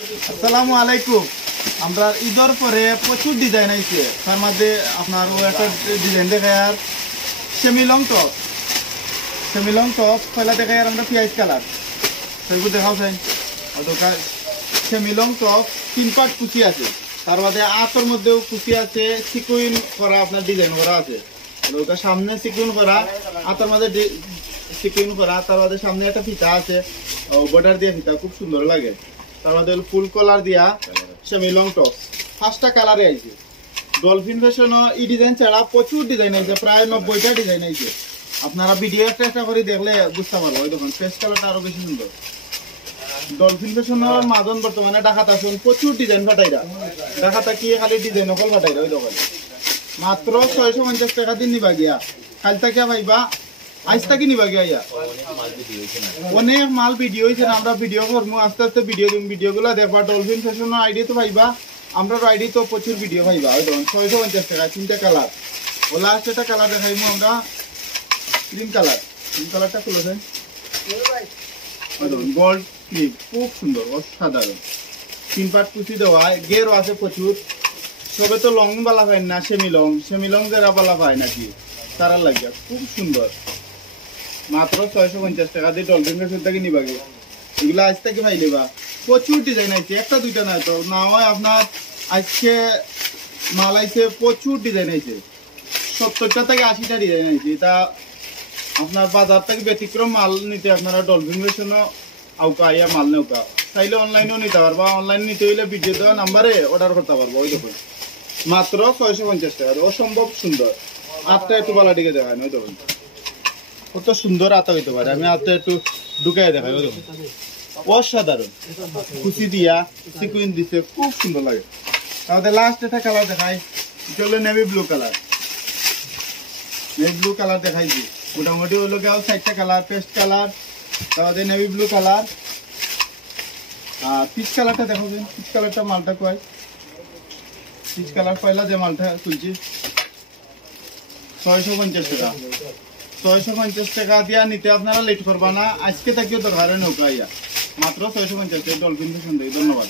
আসসালামু আলাইকুম। আমরা ঈদের পরে প্রচুর ডিজাইন আইছে, তার মধ্যে আপনার একটা ডিজাইন দেখায় আর সেমিলং টপ পয়লা দেখায় আর আমরা পিঁয়াজ কালার সেগুলো দেখাও চাই। সেমিলং টপ 3 পার্ট কুচি আছে, তার বাদে আতর মধ্যেও কুচি আছে, সিকুইন করা আপনার ডিজাইন করা আছে। ওটা সামনে সিকুইন করা, আতর মধ্যে সিকুইন করা, তার বাদে সামনে একটা ফিতা আছে বর্ডার দিয়ে, ফিতা খুব সুন্দর লাগে। তার মধ্যে ফুল কলার দিয়া সেমিলং টপ 5টা কালারে আইছে। ডলফিন ফ্যাশন এই ডিজাইন ছাড়া প্রচুর ডিজাইন আছে, প্রায় 90টা ডিজাইন আইছে। আপনারা ভিডিও একটা করে দেখলে বুঝতে পারবো। ওই দেখুন ফেস কালারটা আরো বেশি সুন্দর। ডলফিন ফ্যাশনের মাজন বর্তমানে ঢাকাত আসুন, প্রচুর ডিজাইন ফাটাইরা। ঢাকাটা কি খালি ডিজাইন অকল ফাটাইরা। ওই দেখুন মাত্র 650 টাকা দিন নিবা গিয়া, কাল থেকে পাইবা, আজ থেকে নিবা গিয়া। অনেক মাল ভিডিও হয়েছে, আমরা ভিডিও করবো আস্তে আস্তে। ভিডিও গুলা দেখবা। ডলফিন ফ্যাশনের আইডি তো পাইবা, আমরা আইডি তো প্রচুর ভিডিও পাইবা। ওই দেখুন 650 টাকা 3টা কালার। ও লাস্ট একটা কালার দেখাইবো আমরা, ক্রিম কালারটা খুলেছেন গোল্ড ক্লিপ, খুব সুন্দর অসাধারণ। 3 পার্ট কুচি দেওয়া, গেরও আছে প্রচুর। সবে তো লং বালা পায় না, সেমিলং যারা বালা পায় নাকি তারা লাগিয়া খুব সুন্দর। মাত্র 650 টাকা দিয়ে ডলফিন ফ্যাশন থেকে নিবা গে। এগুলো আজ থেকে পাই নেবা। প্রচুর ডিজাইন আছে, একটা দুইটা নয় তো না হয় আপনার। আজকে মাল আইছে, প্রচুর ডিজাইন আছে, 70টা থেকে 80টা ডিজাইন আছে। এটা আপনার বাজার থেকে ব্যতিক্রম মাল নিতে আপনারা ডলফিন ফ্যাশনও আউকা ইয়া মাল নেওকা চাইলে অনলাইনেও নিতে পারবা। অনলাইন নিতে হইলে ভিডিও দেওয়া নাম্বারে অর্ডার করতে পারবো। ওই দেখুন মাত্র 650 টাকা, অসম্ভব সুন্দর। আটটা একটু বালা দিকে দেখায় না, ওই দেখুন কত সুন্দর আতা হইতে পারে। আমি আটটা একটু ঢুকাই দেখাই। ওই দেখুন অসাধারণ, কুচি দিয়া সিকুইন দিছে, খুব সুন্দর লাগে। তাহলে লাস্ট একটা কালার দেখাই, এটা হলো নেভি ব্লু কালার দেখাইছি। মোটামুটি হলো গেল 4টা কালার, পেস্ট কালার, তাহলে নেভি ব্লু কালার আর পিচ কালারটা দেখাবেন। পিচ কালারটা মালটা কয়, পিচ কালার পয়লা যে মালটা তুলছি 650 টাকা। 650 টাকা দিয়া নিতে আপনারা লেট করবা না, আজকে থেকেও দরকার নৌকা ইয়া। মাত্র 650 টাকা ডলফিন ফ্যাশন থেকে। ধন্যবাদ।